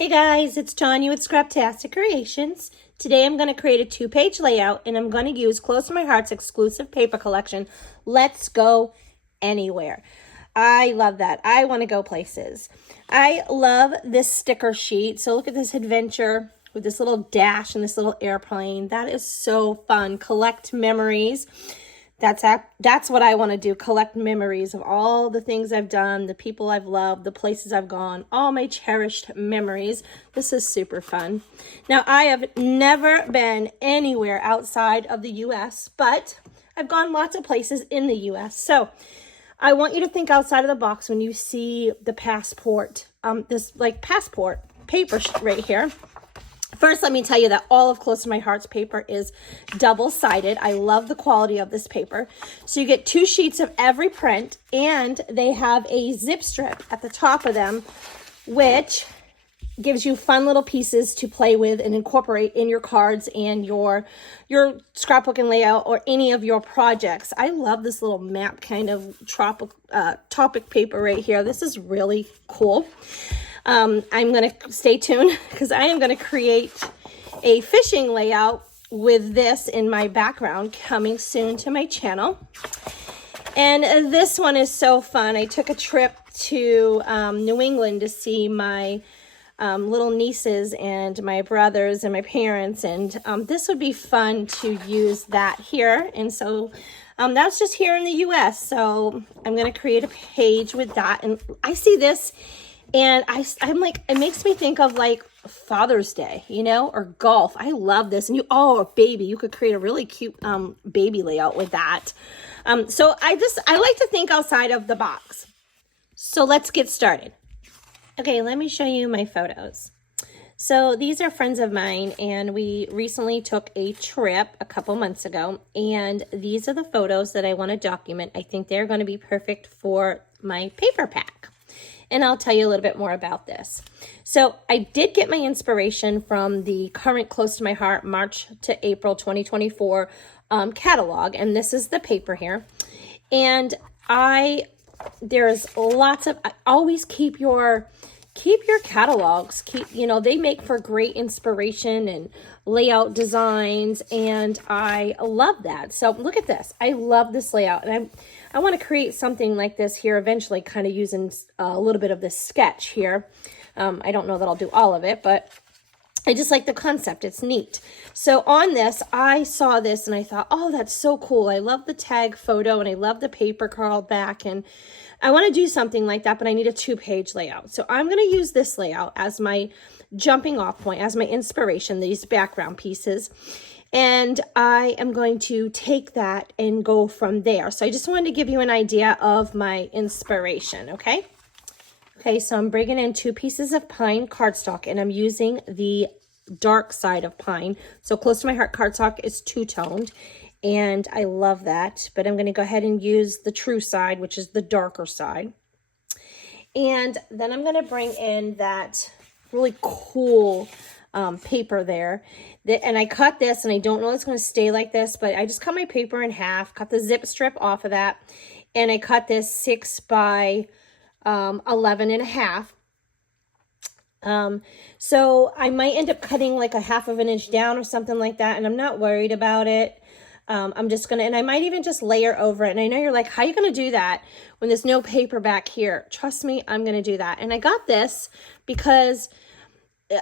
Hey guys, it's Tanya with Scraptastic Creations. Today I'm going to create a 2-page layout and I'm going to use Close to My Heart's exclusive paper collection, Let's Go Anywhere. I love that. I want to go places. I love this sticker sheet. So look at this adventure with this little dash and this little airplane. That is so fun. Collect memories. That's what I want to do, collect memories of all the things I've done, the people I've loved, the places I've gone, all my cherished memories. This is super fun. Now, I have never been anywhere outside of the U.S., but I've gone lots of places in the U.S. So I want you to think outside of the box when you see the passport, this like passport paper right here. First, let me tell you that all of Close to My Heart's paper is double-sided. I love the quality of this paper. So you get 2 sheets of every print, and they have a zip strip at the top of them, which gives you fun little pieces to play with and incorporate in your cards and your scrapbooking layout or any of your projects. I love this little map kind of topic paper right here. This is really cool. I'm going to stay tuned because I am going to create a fishing layout with this in my background coming soon to my channel. And this one is so fun. I took a trip to New England to see my little nieces and my brothers and my parents. And this would be fun to use that here. And so that's just here in the US. So I'm going to create a page with that. And I see this and I'm like, it makes me think of like Father's Day, you know, or golf. I love this. And a baby, you could create a really cute baby layout with that. So I like to think outside of the box. So let's get started. Okay, let me show you my photos. So these are friends of mine, and we recently took a trip a couple months ago, and these are the photos that I want to document. I think they're going to be perfect for my paper pack. And I'll tell you a little bit more about this. So I did get my inspiration from the current Close to My Heart March to April 2024 catalog. And this is the paper here. And there's lots of, always keep your catalogs. They make for great inspiration and layout designs. And I love that. So look at this. I love this layout. And I want to create something like this here eventually, kind of using a little bit of this sketch here. I don't know that I'll do all of it, but I just like the concept. It's neat. So on this, I saw this and I thought, oh, that's so cool. I love the tag photo and I love the paper curled back. And I want to do something like that, but I need a 2-page layout. So I'm going to use this layout as my jumping off point, as my inspiration, these background pieces. And I am going to take that and go from there. So I just wanted to give you an idea of my inspiration, okay? Okay, so I'm bringing in 2 pieces of pine cardstock, and I'm using the dark side of pine. So Close to My Heart cardstock is 2-toned, and I love that. But I'm going to go ahead and use the true side, which is the darker side. And then I'm going to bring in that really cool paper there. And I cut this, and I don't know it's going to stay like this, but I just cut my paper in half, cut the zip strip off of that, and I cut this 6 by 11 and a half. So I might end up cutting like a 1/2 inch down or something like that, and I'm not worried about it. I'm just gonna, and I might even just layer over it. And I know you're like, how are you gonna do that when there's no paper back here? Trust me, I'm gonna do that. And I got this because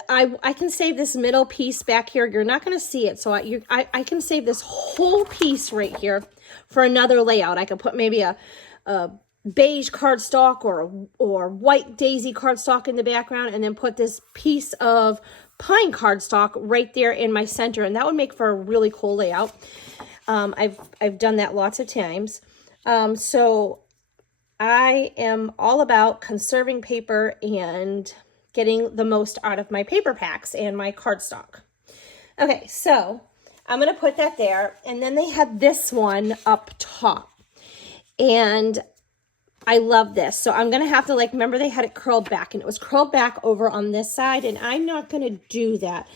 I can save this middle piece back here. You're not going to see it. So I can save this whole piece right here for another layout. I could put maybe a beige cardstock or white daisy cardstock in the background, and then put this piece of pine cardstock right there in my center. And that would make for a really cool layout. I've done that lots of times. So I am all about conserving paper and getting the most out of my paper packs and my cardstock. Okay, so I'm going to put that there. And then they had this one up top. And I love this. So I'm going to have to, like, remember they had it curled back. And it was curled back over on this side. And I'm not going to do that.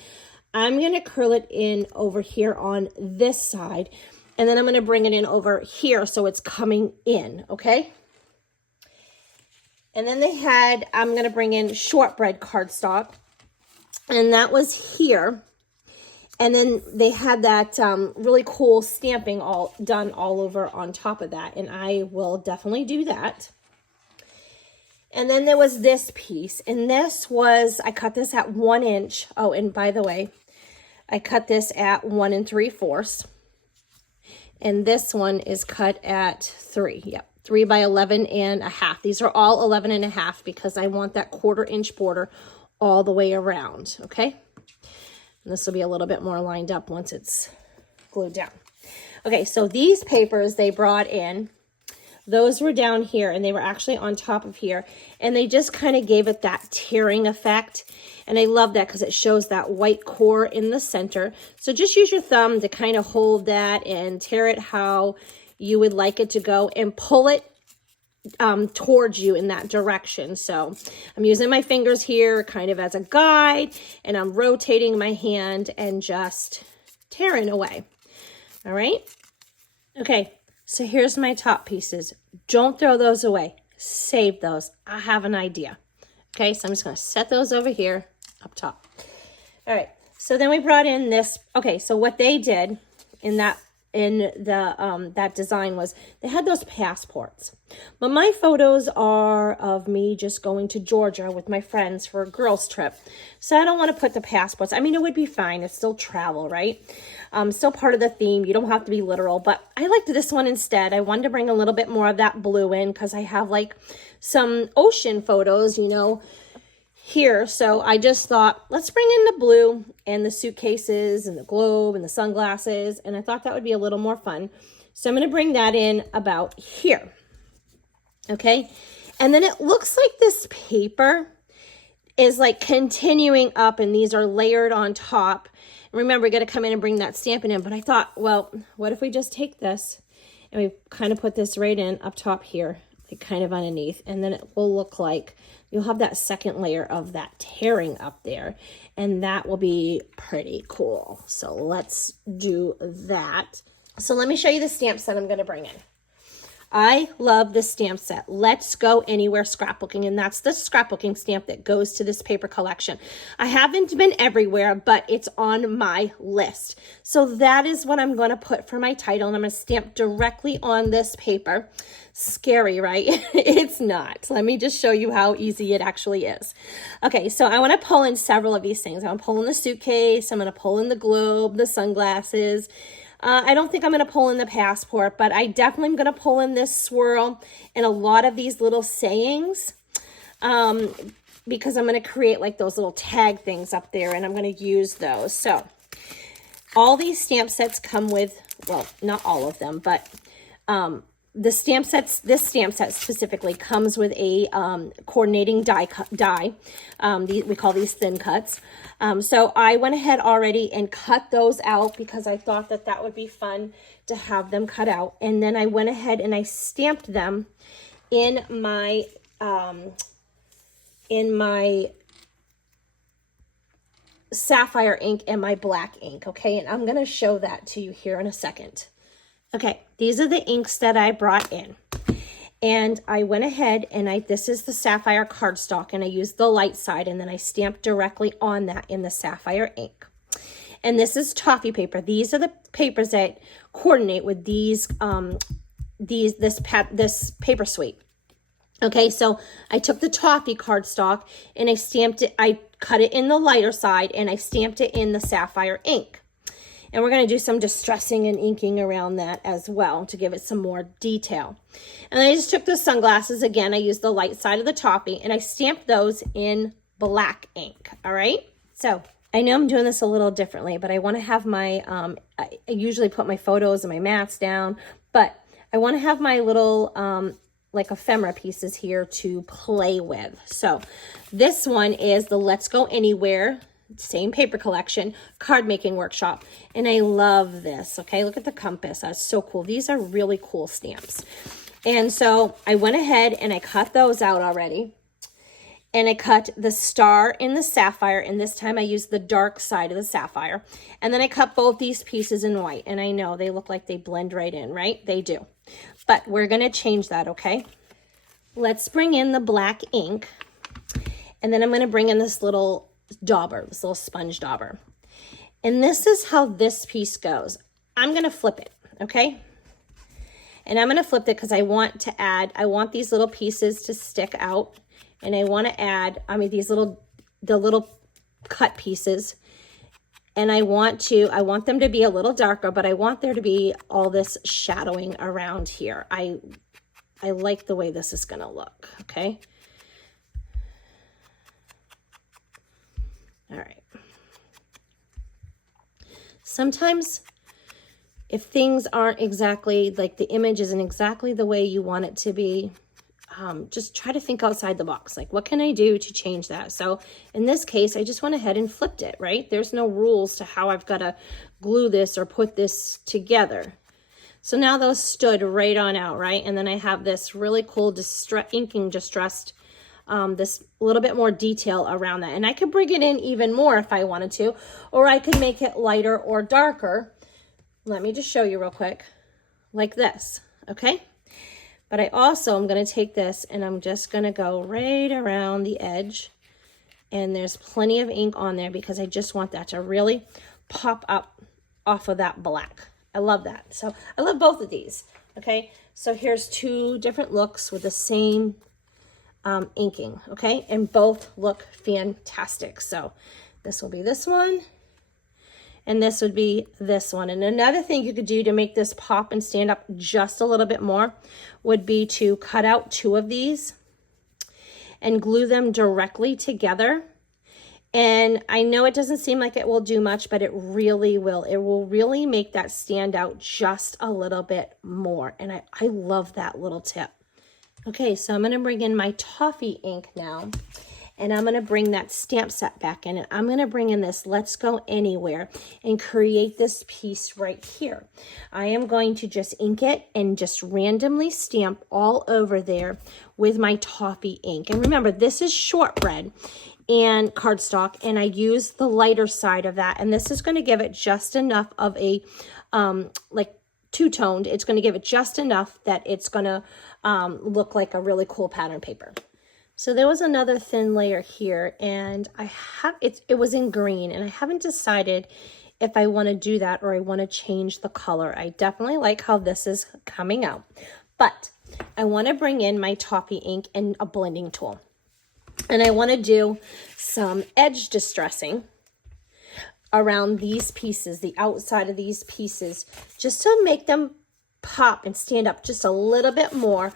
I'm going to curl it in over here on this side. And then I'm going to bring it in over here so it's coming in, okay? And then they had, I'm going to bring in Shortbread cardstock. And that was here. And then they had that really cool stamping all done all over on top of that. And I will definitely do that. And then there was this piece. And this was, I cut this at 1 inch. Oh, and by the way, I cut this at 1 3/4. And this one is cut at 3. Yep, 3 by 11.5. These are all 11.5 because I want that 1/4 inch border all the way around, okay? And this will be a little bit more lined up once it's glued down. Okay, so these papers they brought in, those were down here and they were actually on top of here. And they just kind of gave it that tearing effect. And I love that because it shows that white core in the center. So just use your thumb to kind of hold that and tear it how you would like it to go and pull it towards you in that direction. So I'm using my fingers here kind of as a guide, and I'm rotating my hand and just tearing away. All right. Okay. So here's my top pieces. Don't throw those away. Save those. I have an idea. Okay. So I'm just going to set those over here up top. All right. So then we brought in this. Okay. So what they did in that that design was they had those passports, but my photos are of me just going to Georgia with my friends for a girls trip, so I don't want to put the passports. I mean, it would be fine, it's still travel, right? Still part of the theme, you don't have to be literal, but I liked this one instead. I wanted to bring a little bit more of that blue in because I have like some ocean photos, you know, here. So I just thought, let's bring in the blue and the suitcases and the globe and the sunglasses. And I thought that would be a little more fun. So I'm going to bring that in about here. Okay. And then it looks like this paper is like continuing up and these are layered on top. Remember, we got to come in and bring that stamping in. But I thought, well, what if we just take this and we kind of put this right in up top here, like kind of underneath, and then it will look like you'll have that second layer of that tearing up there, and that will be pretty cool. So let's do that. So let me show you the stamp set I'm going to bring in. I love this stamp set. Let's Go Anywhere Scrapbooking, and that's the scrapbooking stamp that goes to this paper collection. I haven't been everywhere, but it's on my list. So that is what I'm going to put for my title, and I'm going to stamp directly on this paper. Scary, right? It's not. Let me just show you how easy it actually is. Okay, so I want to pull in several of these things. I'm going to pull in the suitcase. I'm going to pull in the globe, the sunglasses. I don't think I'm going to pull in the passport, but I definitely am going to pull in this swirl and a lot of these little sayings because I'm going to create like those little tag things up there, and I'm going to use those. So all these stamp sets come with, well, not all of them, but the stamp sets, this stamp set specifically comes with a coordinating die. We call these thin cuts. So I went ahead already and cut those out because I thought that that would be fun to have them cut out. And then I went ahead and I stamped them in my Sapphire ink and my black ink. Okay, and I'm going to show that to you here in a second. Okay, these are the inks that I brought in. And I went ahead and this is the Sapphire cardstock, and I used the light side, and then I stamped directly on that in the Sapphire ink. And this is Toffee paper. These are the papers that coordinate with this paper suite. Okay, so I took the Toffee cardstock and I stamped it, I cut it in the lighter side and I stamped it in the Sapphire ink. And we're going to do some distressing and inking around that as well to give it some more detail. And then I just took the sunglasses again. I used the light side of the Toffee and I stamped those in black ink. All right. So I know I'm doing this a little differently, but I want to have my, I usually put my photos and my mats down, but I want to have my little, like ephemera pieces here to play with. So this one is the Let's Go Anywhere, same paper collection, card making workshop. And I love this. Okay, look at the compass. That's so cool. These are really cool stamps. And so I went ahead and I cut those out already. And I cut the star in the Sapphire, and this time I used the dark side of the Sapphire. And then I cut both these pieces in white. And I know they look like they blend right in, right? They do. But we're going to change that, okay? Let's bring in the black ink. And then I'm going to bring in this little dauber, this little sponge dauber. And this is how this piece goes. I'm going to flip it, okay? And I'm going to flip it because I want to add, I want these little pieces to stick out. And I want to add, the little cut pieces. And I want them to be a little darker, but I want there to be all this shadowing around here. I like the way this is going to look, okay? All right. Sometimes if things aren't exactly, like the image isn't exactly the way you want it to be, just try to think outside the box. Like, what can I do to change that? So in this case, I just went ahead and flipped it, right? There's no rules to how I've got to glue this or put this together. So now those stood right on out, right? And then I have this really cool inking distressed, this little bit more detail around that. And I could bring it in even more if I wanted to, or I could make it lighter or darker. Let me just show you real quick, like this, okay? But I also am going to take this and I'm just going to go right around the edge. And there's plenty of ink on there because I just want that to really pop up off of that black. I love that. So I love both of these, okay? So here's two different looks with the same inking, okay? And both look fantastic. So this will be this one. And this would be this one. And another thing you could do to make this pop and stand up just a little bit more would be to cut out two of these and glue them directly together. And I know it doesn't seem like it will do much, but it really will. It will really make that stand out just a little bit more. And I love that little tip. Okay, so I'm going to bring in my Toffee ink now. And I'm going to bring that stamp set back in. And I'm going to bring in this Let's Go Anywhere and create this piece right here. I am going to just ink it and just randomly stamp all over there with my Toffee ink. And remember, this is Shortbread and cardstock, and I use the lighter side of that. And this is going to give it just enough of a, like two-toned. It's going to give it just enough that it's going to look like a really cool pattern paper. So there was another thin layer here, and it was in green, and I haven't decided if I want to do that or I want to change the color. I definitely like how this is coming out, but I want to bring in my Toffee ink and a blending tool, and I want to do some edge distressing around these pieces, the outside of these pieces, just to make them pop and stand up just a little bit more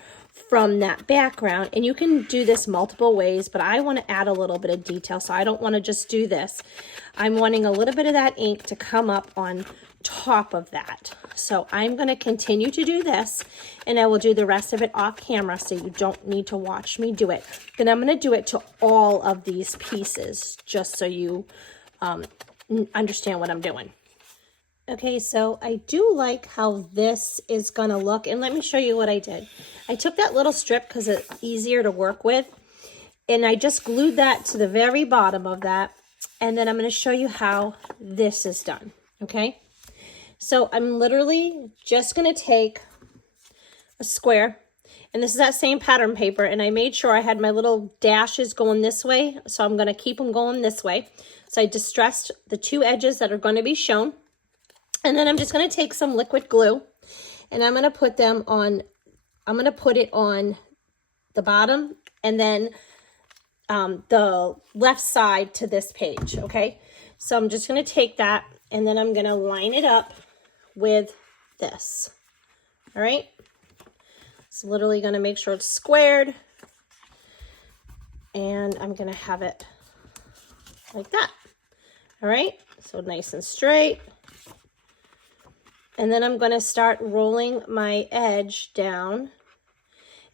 from that background. And you can do this multiple ways, but I want to add a little bit of detail, so I don't want to just do this. I'm wanting a little bit of that ink to come up on top of that. So I'm going to continue to do this, and I will do the rest of it off camera so you don't need to watch me do it. Then I'm going to do it to all of these pieces just so you understand what I'm doing. Okay, so I do like how this is going to look, and let me show you what I did. I took that little strip because it's easier to work with, and I just glued that to the very bottom of that, and then I'm going to show you how this is done, okay? So I'm literally just going to take a square, and this is that same pattern paper, and I made sure I had my little dashes going this way, so I'm going to keep them going this way. So I distressed the two edges that are going to be shown. And then I'm just going to take some liquid glue, and I'm going to put them on, I'm going to put it on the bottom and then the left side to this page, okay? So I'm just going to take that, and then I'm going to line it up with this, all right? It's literally going to make sure it's squared, and I'm going to have it like that, all right? So nice and straight. And then I'm going to start rolling my edge down.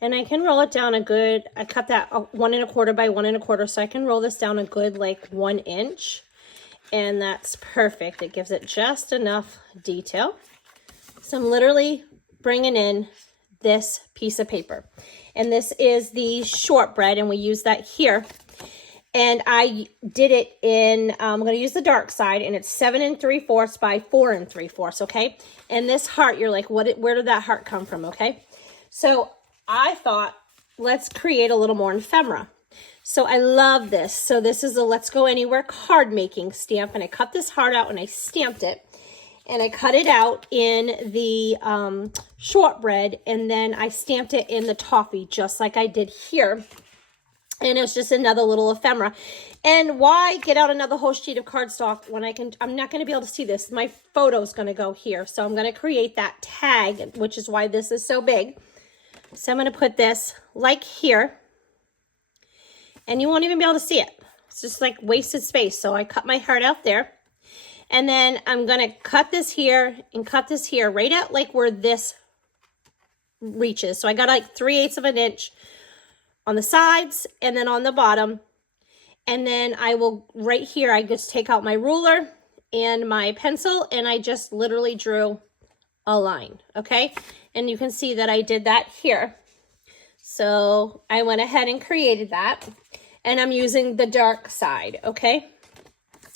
And I can roll it down a good, I cut that 1 1/4 by 1 1/4, so I can roll this down a good like 1 inch. And that's perfect. It gives it just enough detail. So I'm literally bringing in this piece of paper. And this is the Shortbread, and we use that here. And I did it in, I'm going to use the dark side, and it's 7 3/4 by 4 3/4, okay? And this heart, you're like, where did that heart come from, okay? So I thought, let's create a little more ephemera. So I love this. So this is a Let's Go Anywhere card making stamp, and I cut this heart out and I stamped it. And I cut it out in the Shortbread, and then I stamped it in the Toffee, just like I did here. And it was just another little ephemera. And why get out another whole sheet of cardstock when I'm not going to be able to see this. My photo's going to go here. So I'm going to create that tag, which is why this is so big. So I'm going to put this like here. And you won't even be able to see it. It's just like wasted space. So I cut my heart out there. And then I'm going to cut this here and cut this here right at like where this reaches. So I got like 3/8 of an inch on the sides and then on the bottom. And then I will, right here, I just take out my ruler and my pencil and I just literally drew a line, okay? And you can see that I did that here. So I went ahead and created that. And I'm using the dark side, okay?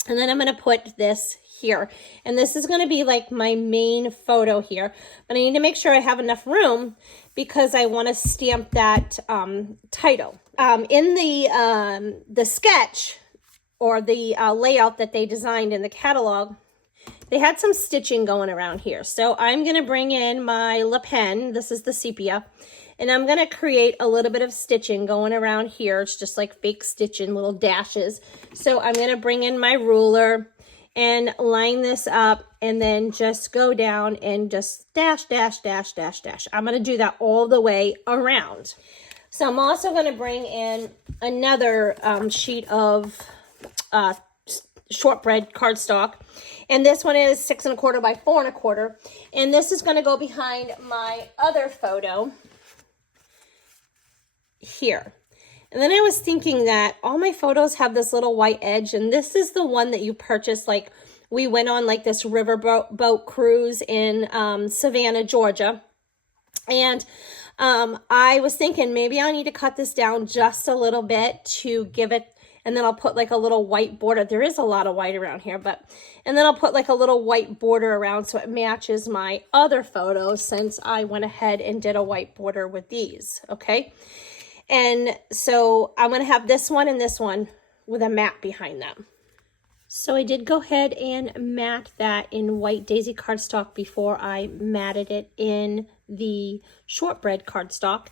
And then I'm going to put this here. And this is going to be like my main photo here. But I need to make sure I have enough room because I want to stamp that title. In the sketch or the layout that they designed in the catalog, they had some stitching going around here. So I'm going to bring in my Le Pen. This is the sepia. And I'm going to create a little bit of stitching going around here. It's just like fake stitching, little dashes. So I'm going to bring in my ruler and line this up and then just go down and just dash, dash, dash, dash, dash. I'm going to do that all the way around. So I'm also going to bring in another sheet of Shortbread cardstock. And this one is 6 1/4 by 4 1/4. And this is going to go behind my other photo here. And then I was thinking that all my photos have this little white edge, and this is the one that you purchased. Like we went on like this riverboat cruise in Savannah, Georgia. And I was thinking maybe I need to cut this down just a little bit to give it, and then I'll put like a little white border. There is a lot of white around here, and then I'll put like a little white border around so it matches my other photos since I went ahead and did a white border with these, okay? And so I'm going to have this one and this one with a mat behind them. So I did go ahead and mat that in white daisy cardstock before I matted it in the Shortbread cardstock.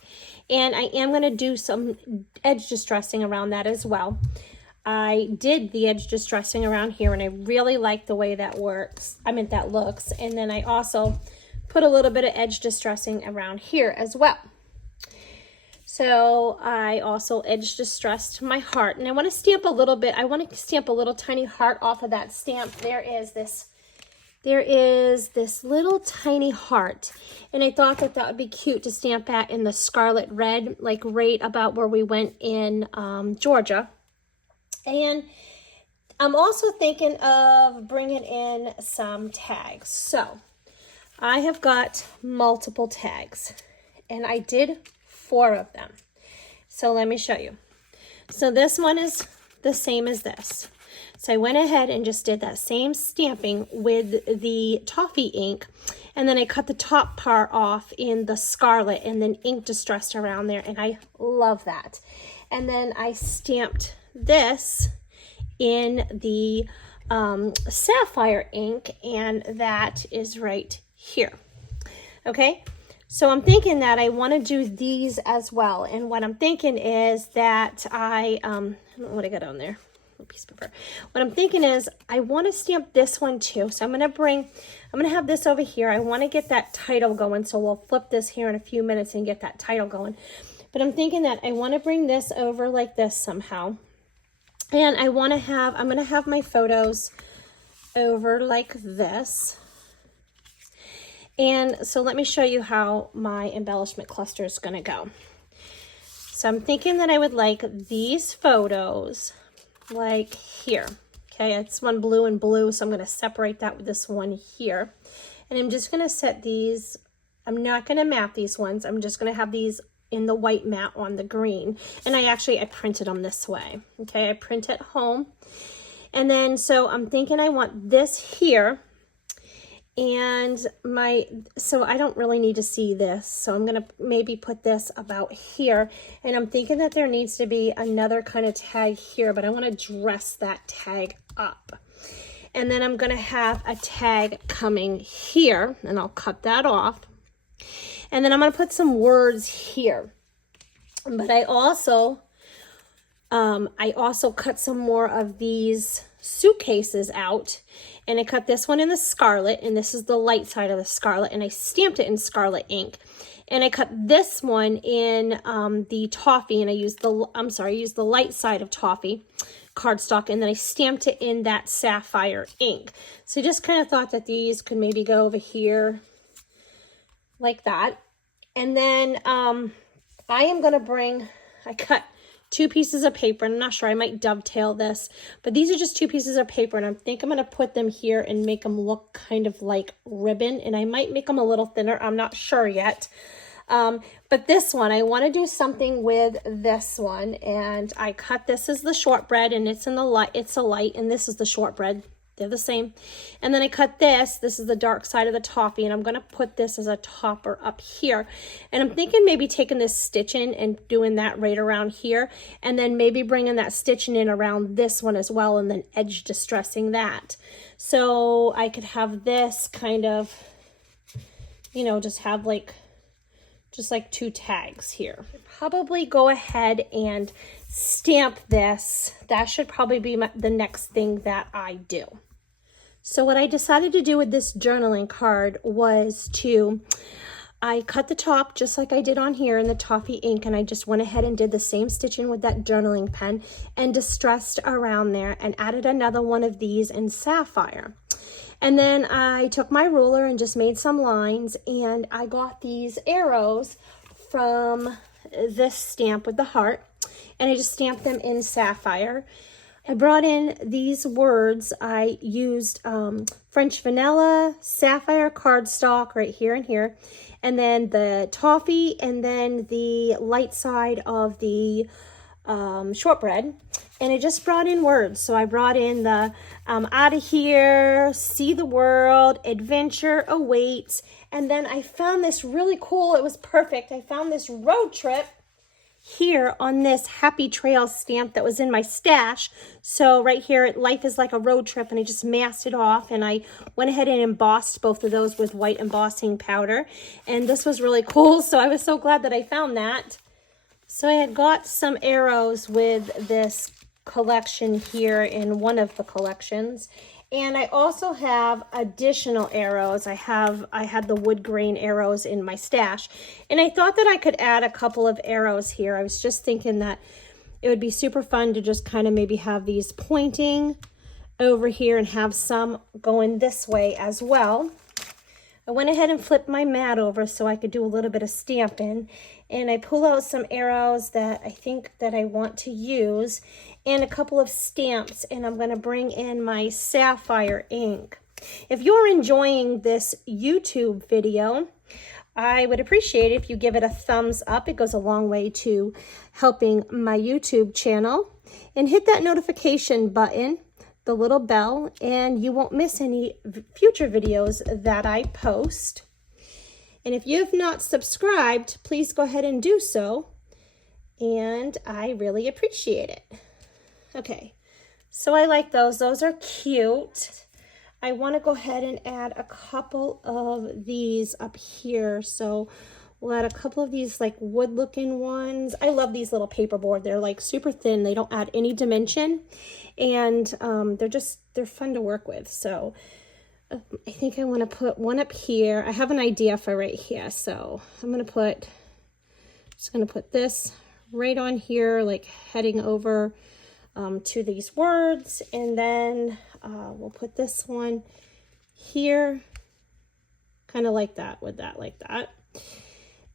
And I am going to do some edge distressing around that as well. I did the edge distressing around here and I really like the way that works. I mean, that looks. And then I also put a little bit of edge distressing around here as well. So I also edge distressed my heart, and I want to stamp a little bit. I want to stamp a little tiny heart off of that stamp. There is this little tiny heart, and I thought that that would be cute to stamp that in the Scarlet red, like right about where we went in Georgia. And I'm also thinking of bringing in some tags. So I have got multiple tags, and I did 4 of them. So let me show you. So this one is the same as this. So I went ahead and just did that same stamping with the Toffee ink, and then I cut the top part off in the Scarlet and then ink distressed around there, and I love that. And then I stamped this in the Sapphire ink, and that is right here. Okay. So I'm thinking that I want to do these as well. And what I'm thinking is that I don't know what I got on there. A piece of paper. What I'm thinking is I want to stamp this one too. So I'm going to have this over here. I want to get that title going. So we'll flip this here in a few minutes and get that title going. But I'm thinking that I want to bring this over like this somehow. And I'm going to have my photos over like this. And so let me show you how my embellishment cluster is going to go. So I'm thinking that I would like these photos like here. Okay, it's one blue and blue, so I'm going to separate that with this one here. And I'm just going to set these, I'm not going to map these ones. I'm just going to have these in the white mat on the green. And I printed them this way. Okay, I print at home. And then, so I'm thinking I want this here. And so I don't really need to see this. So I'm going to maybe put this about here. And I'm thinking that there needs to be another kind of tag here, but I want to dress that tag up. And then I'm going to have a tag coming here, and I'll cut that off. And then I'm going to put some words here. But I also cut some more of these suitcases out, and I cut this one in the Scarlet, and this is the light side of the Scarlet, and I stamped it in Scarlet ink. And I cut this one in the Toffee, and I used the light side of Toffee cardstock, and then I stamped it in that Sapphire ink. So I just kind of thought that these could maybe go over here like that. And then I cut 2 pieces of paper, and I'm not sure, I might dovetail this, but these are just 2 pieces of paper, and I think I'm going to put them here and make them look kind of like ribbon, and I might make them a little thinner, I'm not sure yet. But this one, I want to do something with this one, and I cut this as the Shortbread, and it's a light, and this is the Shortbread. They're the same. And then I cut this is the dark side of the Toffee, and I'm going to put this as a topper up here. And I'm thinking maybe taking this stitching and doing that right around here, and then maybe bringing that stitching in around this one as well, and then edge distressing that. So I could have this kind of, you know, just have like 2 tags here. Probably go ahead and stamp this. That should probably be the next thing that I do. So what I decided to do with this journaling card was I cut the top just like I did on here in the Toffee ink, and I just went ahead and did the same stitching with that journaling pen and distressed around there and added another one of these in Sapphire. And then I took my ruler and just made some lines, and I got these arrows from this stamp with the heart, and I just stamped them in Sapphire. I brought in these words. I used French vanilla, Sapphire cardstock right here and here, and then the Toffee, and then the light side of the Shortbread. And I just brought in words. So I brought in the out of here, see the world, adventure awaits. And then I found this really cool, it was perfect. I found this road trip here on this Happy Trail stamp that was in my stash. So right here, life is like a road trip, and I just masked it off, and I went ahead and embossed both of those with white embossing powder. And this was really cool, so I was so glad that I found that. So I had got some arrows with this collection here in one of the collections, and I also have additional arrows. I had the Woodgrain arrows in my stash, and I thought that I could add a couple of arrows here. I was just thinking that it would be super fun to just kind of maybe have these pointing over here and have some going this way as well. I went ahead and flipped my mat over so I could do a little bit of stamping, and I pull out some arrows that I think that I want to use and a couple of stamps, and I'm going to bring in my Sapphire ink. If you're enjoying this YouTube video, I would appreciate it if you give it a thumbs up. It goes a long way to helping my YouTube channel, and hit that notification button, the little bell, and you won't miss any future videos that I post. And if you have not subscribed, please go ahead and do so, and I really appreciate it. Okay, so I like those. Those are cute. I want to go ahead and add a couple of these up here. So we'll add a couple of these like wood looking ones. I love these little paperboard. They're like super thin. They don't add any dimension, and they're fun to work with. So I think I want to put one up here. I have an idea for right here. So I'm going to just going to put this right on here, like heading over to these words, and then we'll put this one here, kind of like that, with that like that.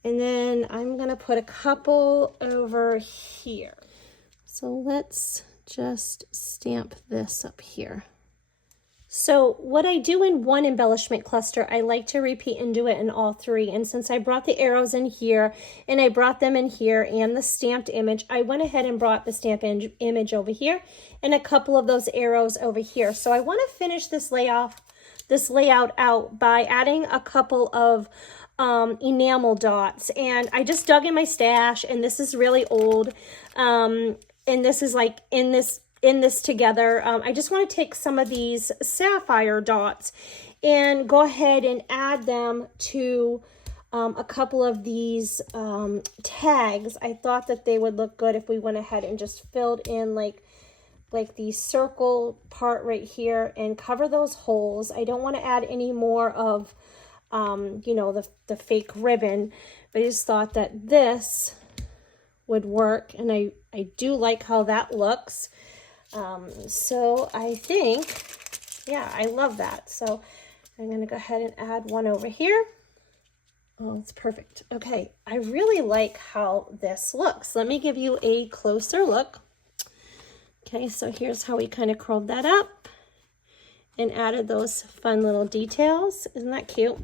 And then I'm going to put a couple over here. So let's just stamp this up here. So what I do in one embellishment cluster, I like to repeat and do it in all 3. And since I brought the arrows in here, and I brought them in here, and the stamped image, I went ahead and brought the stamped image over here, and a couple of those arrows over here. So I want to finish this layout this layout out by adding a couple of enamel dots. And I just dug in my stash, and this is really old. And this is like in this together. I just want to take some of these sapphire dots and go ahead and add them to a couple of these tags. I thought that they would look good if we went ahead and just filled in like the circle part right here and cover those holes. I don't want to add any more of you know, the fake ribbon, but I just thought that this would work, and I do like how that looks. So I think, yeah, I love that. So I'm going to go ahead and add one over here. Oh, it's perfect. Okay, I really like how this looks. Let me give you a closer look. Okay, so here's how we kind of curled that up and added those fun little details. Isn't that cute?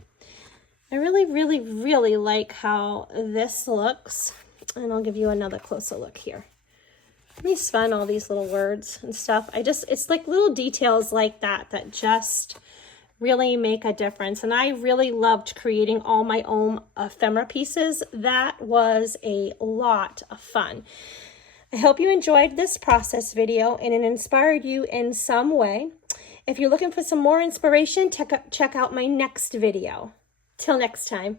I really, really, really like how this looks. And I'll give you another closer look here. It's fun, all these little words and stuff. It's like little details like that that just really make a difference. And I really loved creating all my own ephemera pieces. That was a lot of fun. I hope you enjoyed this process video and it inspired you in some way. If you're looking for some more inspiration, check out my next video. Till next time.